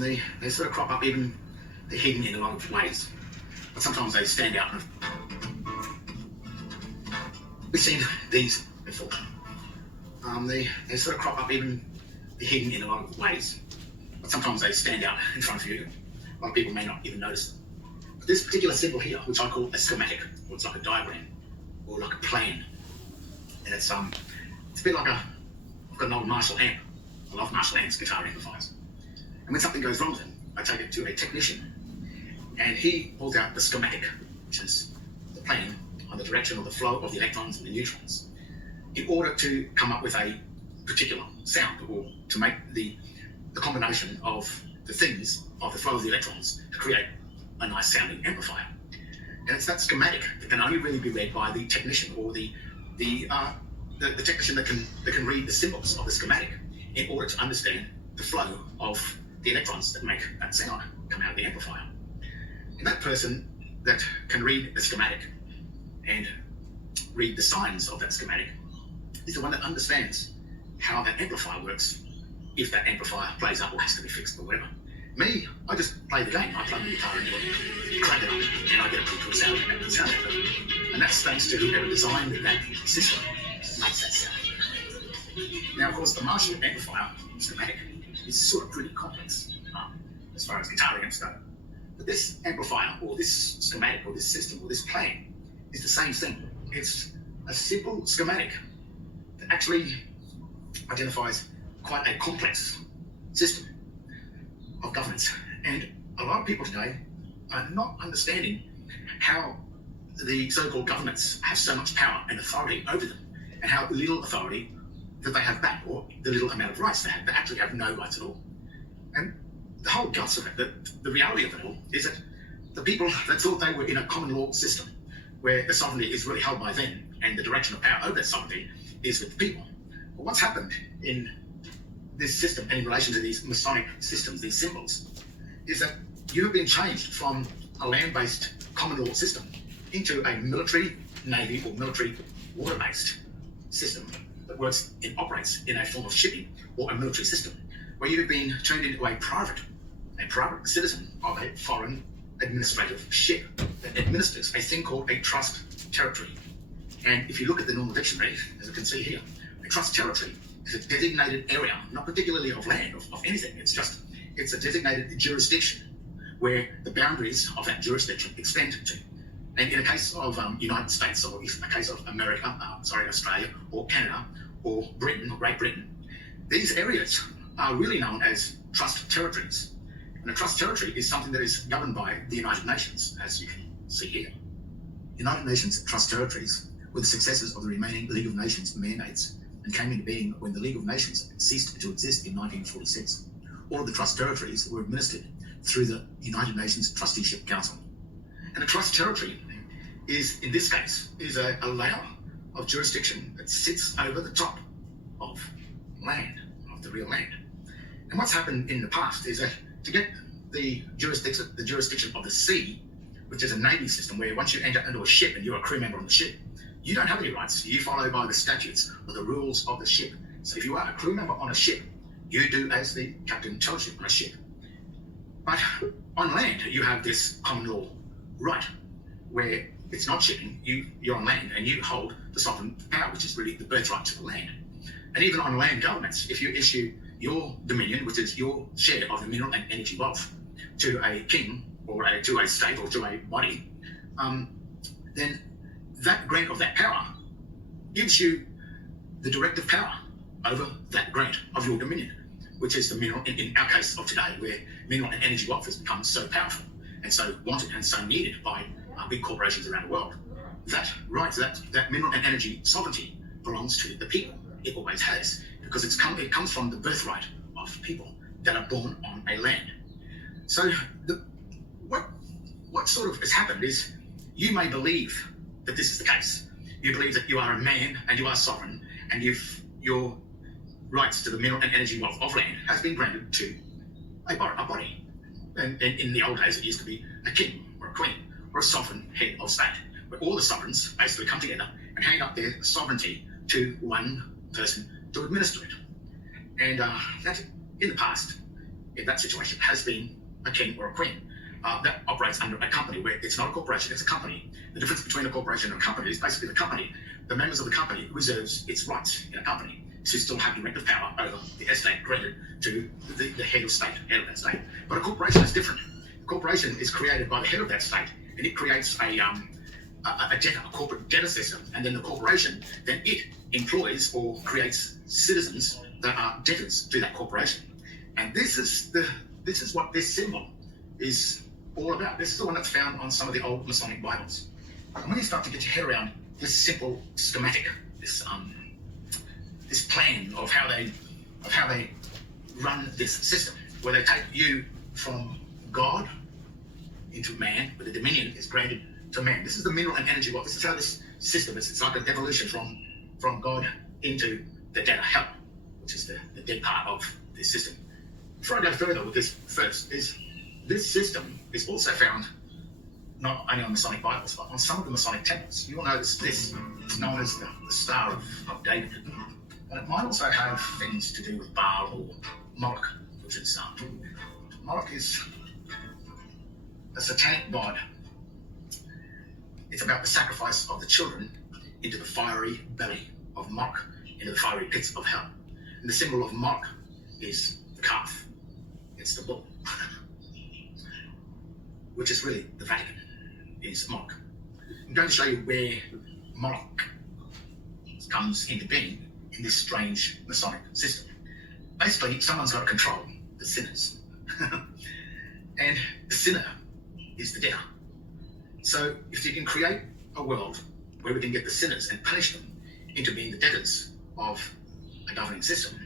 They sort of crop up even, they're hidden in a lot of ways, but sometimes they stand out. We've seen these before. They sort of crop up even, they're hidden in a lot of ways, but sometimes they stand out in front of you. A lot of people may not even notice them. But this particular symbol here, which I call a schematic, or it's like a diagram, or like a plan, and it's a bit like an old Marshall amp. I love Marshall amps, guitar amplifiers. And when something goes wrong with them, I take it to a technician, and he pulls out the schematic, which is the plan on the direction or the flow of the electrons and the neutrons, in order to come up with a particular sound, or to make the combination of the things of the flow of the electrons to create a nice sounding amplifier. And it's that schematic that can only really be read by the technician, or the technician that can read the symbols of the schematic in order to understand the flow of the electrons that make that sound come out of the amplifier. And that person that can read the schematic and read the signs of that schematic is the one that understands how that amplifier works, if that amplifier plays up or has to be fixed or whatever. Me, I just play the game. I plug the guitar into it, crank it up, and I get a pretty cool sound out of it. And that's thanks to whoever designed that system that makes that sound. Now, of course, the Marshall amplifier schematic is sort of pretty complex as far as guitar amps go. But this amplifier, or this schematic, or this system, or this plan is the same thing. It's a simple schematic that actually identifies quite a complex system of governance. And a lot of people today are not understanding how the so-called governments have so much power and authority over them, and how little authority that they have back, or the little amount of rights they have. They actually have no rights at all. And the whole guts of it, the reality of it all, is that the people that thought they were in a common law system where the sovereignty is really held by them, and the direction of power over that sovereignty is with the people. But what's happened in this system, and in relation to these Masonic systems, these symbols, is that you have been changed from a land-based common law system into a military, navy, or military water-based system that works and operates in a form of shipping, or a military system, where you've been turned into a private citizen of a foreign administrative ship that administers a thing called a trust territory. And if you look at the normal dictionary, as you can see here, a trust territory is a designated area, not particularly of land, of anything. It's a designated jurisdiction where the boundaries of that jurisdiction extend to. And in a case of United States, or in a case of America, Australia, or Canada, or Britain, or Great Britain, these areas are really known as trust territories. And a trust territory is something that is governed by the United Nations, as you can see here. United Nations trust territories were the successors of the remaining League of Nations mandates, and came into being when the League of Nations ceased to exist in 1946. All of the trust territories were administered through the United Nations Trusteeship Council. And a trust territory is, in this case, is a layer of jurisdiction that sits over the top of land, of the real land. And what's happened in the past is that to get the jurisdiction of the sea, which is a navy system where once you enter into a ship and you're a crew member on the ship, you don't have any rights. You follow by the statutes or the rules of the ship. So if you are a crew member on a ship, you do as the captain tells you on a ship. But on land, you have this common law right, where it's not shipping, you're on land and you hold the sovereign power, which is really the birthright to the land. And even on land governments, if you issue your dominion, which is your share of the mineral and energy wealth, to a king, or to a state, or to a body, then that grant of that power gives you the directive power over that grant of your dominion, which is the mineral, in our case of today, where mineral and energy wealth has become so powerful and so wanted and so needed by big corporations around the world. That right, that mineral and energy sovereignty belongs to the people. It always has, because it comes from the birthright of people that are born on a land. So what sort of has happened is, you may believe that this is the case. You believe that you are a man and you are sovereign, and your rights to the mineral and energy wealth of land has been granted to a body. And in the old days, it used to be a king or a queen or a sovereign head of state, where all the sovereigns basically come together and hand up their sovereignty to one person to administer it. And that, in the past, in that situation has been a king or a queen that operates under a company where it's not a corporation, it's a company. The difference between a corporation and a company is basically the company. The members of the company reserves its rights in a company to still have directive power over the estate granted to the head of state, head of that state. But a corporation is different. A corporation is created by the head of that state, and it creates a corporate debtor system, and then the corporation, then it employs or creates citizens that are debtors to that corporation. And this is what this symbol is all about. This is the one that's found on some of the old Masonic Bibles. And when you start to get your head around this simple schematic, this plan of how they run this system, where they take you from God into man, where the dominion is granted to man. This is the mineral and energy world. This is how this system is. It's like a devolution from God into the debtor help, which is the dead part of this system. Before I go further with this first, is this system is also found not only on Masonic Bibles, but on some of the Masonic temples. You will notice this. It's known as the Star of David. And it might also have things to do with Baal or Moloch, which is Moloch is a satanic god. It's about the sacrifice of the children into the fiery belly of Moloch, into the fiery pits of hell. And the symbol of Moloch is the calf. It's the bull, which is really the Vatican, is Moloch. I'm going to show you where Moloch comes into being in this strange Masonic system. Basically, someone's got to control the sinners. And the sinner is the debtor. So if you can create a world where we can get the sinners and punish them into being the debtors of a governing system,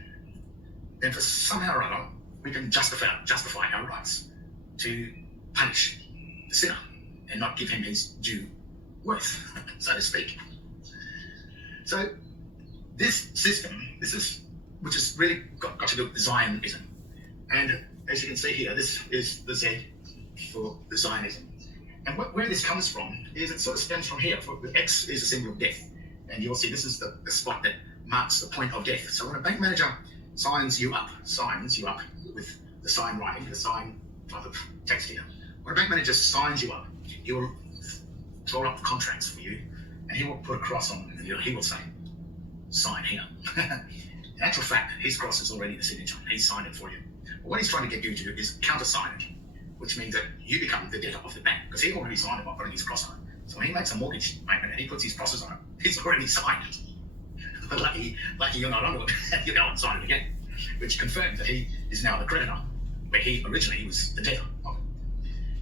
then for somehow or other, we can justify our rights to punish the sinner and not give him his due worth, so to speak. So this system, which has really got to do with Zionism. And as you can see here, this is the Z for the Zionism. And where this comes from is it sort of stems from here. The X is a symbol of death. And you'll see this is the spot that marks the point of death. So when a bank manager signs you up with the sign writing, the sign type of text here. When a bank manager signs you up, he will draw up contracts for you, and he will put a cross on them, and he will say, sign here. In actual fact, his cross is already the signature. He's signed it for you. But what he's trying to get you to do is countersign it, which means that you become the debtor of the bank, because he already signed it by putting his cross on it. So when he makes a mortgage payment and he puts his crosses on it, he's already signed it. But lucky you're not onto it, you go and sign it again, which confirms that he is now the creditor, where he originally was the debtor of it.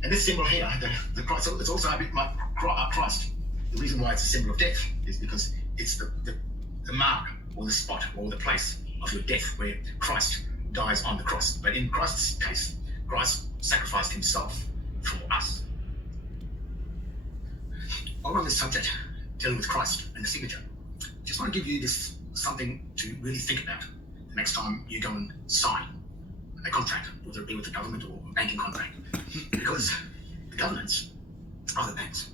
And this symbol here, the Christ, it's also a bit like Christ. The reason why it's a symbol of death is because it's the mark or the spot or the place of your death where Christ dies on the cross. But in Christ's case, Christ sacrificed himself for us. While we're on this subject, dealing with Christ and the signature, I just want to give you this something to really think about the next time you go and sign a contract, whether it be with the government or a banking contract. Because the governments are the banks.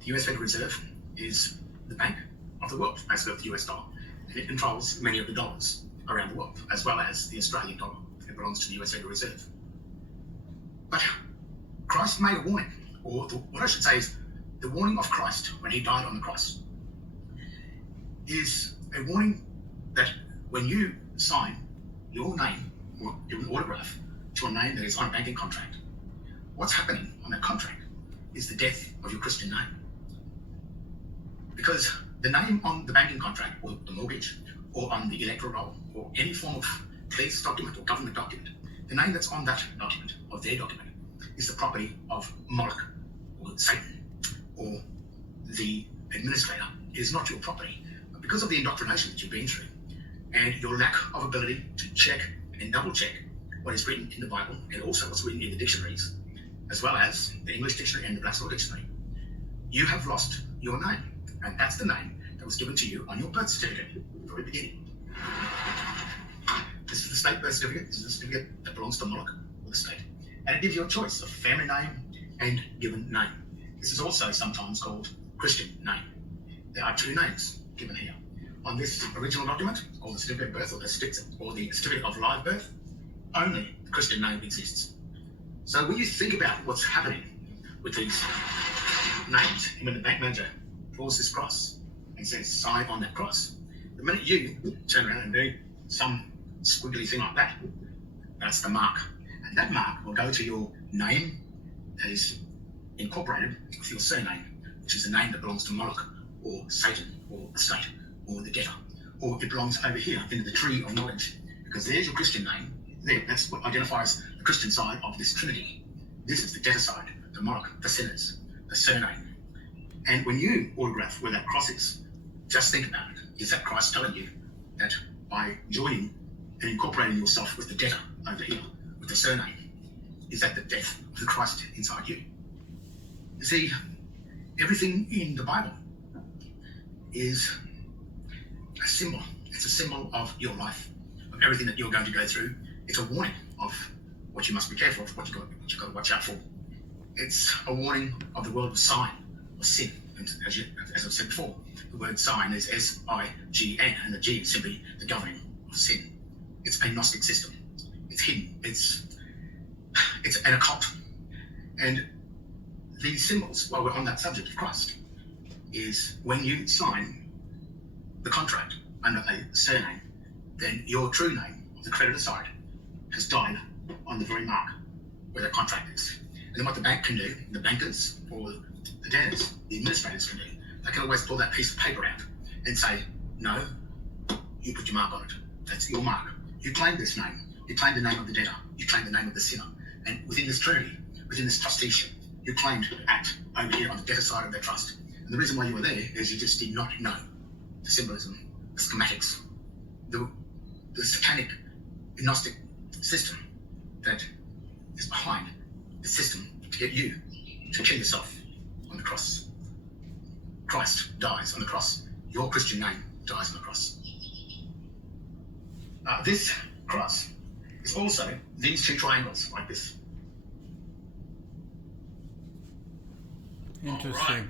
The US Federal Reserve is the bank of the world, basically of the US dollar. And it controls many of the dollars around the world, as well as the Australian dollar. It belongs to the US Federal Reserve. But Christ made a warning, or what I should say is the warning of Christ when he died on the cross is a warning that when you sign your name or give an autograph to a name that is on a banking contract, what's happening on that contract is the death of your Christian name. Because the name on the banking contract or the mortgage or on the electoral roll or any form of police document or government document, the name that's on that document, of their document, is the property of Moloch or Satan or the administrator. It is not your property. But because of the indoctrination that you've been through and your lack of ability to check and double check what is written in the Bible and also what's written in the dictionaries, as well as the English dictionary and the Black's Law dictionary, you have lost your name. And that's the name that was given to you on your birth certificate at the very beginning. This is the state birth certificate. This is the certificate that belongs to Moloch or the state. And it gives you a choice of family name and given name. This is also sometimes called Christian name. There are two names given here. On this original document, called the certificate of birth or the certificate of live birth, only the Christian name exists. So when you think about what's happening with these names, and when the bank manager draws this cross and says sign on that cross, the minute you turn around and do some squiggly thing like that, that's the mark. And that mark will go to your name that is incorporated with your surname, which is the name that belongs to Moloch or Satan or the state or the debtor, or it belongs over here in the tree of knowledge, because there's your Christian name. There, that's what identifies the Christian side of this Trinity. This is the debtor side, the Moloch, the sinners, the surname. And when you autograph where that cross is, just think about it. Is that Christ telling you that by joining and incorporating yourself with the debtor over here, with the surname, is that the death of the Christ inside you? You see, everything in the Bible is a symbol. It's a symbol of your life, of everything that you're going to go through. It's a warning of what you must be careful of, what you've got to watch out for. It's a warning of the world of sign, of sin. And as I've said before, the word sign is S-I-G-N, and the G is simply the governing of sin. It's a Gnostic system. It's hidden. It's an occult. And these symbols, while we're on that subject of Christ, is when you sign the contract under a surname, then your true name, the creditor side, has died on the very mark where the contract is. And then what the bank can do, the bankers or the debtors, the administrators can do, they can always pull that piece of paper out and say, no, you put your mark on it. That's your mark. You claim this name. You claim the name of the debtor. You claim the name of the sinner. And within this Trinity, within this trusteeship, you claimed to act over here on the debtor side of their trust. And the reason why you were there is you just did not know the symbolism, the schematics, the satanic Gnostic system that is behind the system to get you to kill yourself on the cross. Christ dies on the cross. Your Christian name dies on the cross. This cross is also these two triangles like this. Interesting.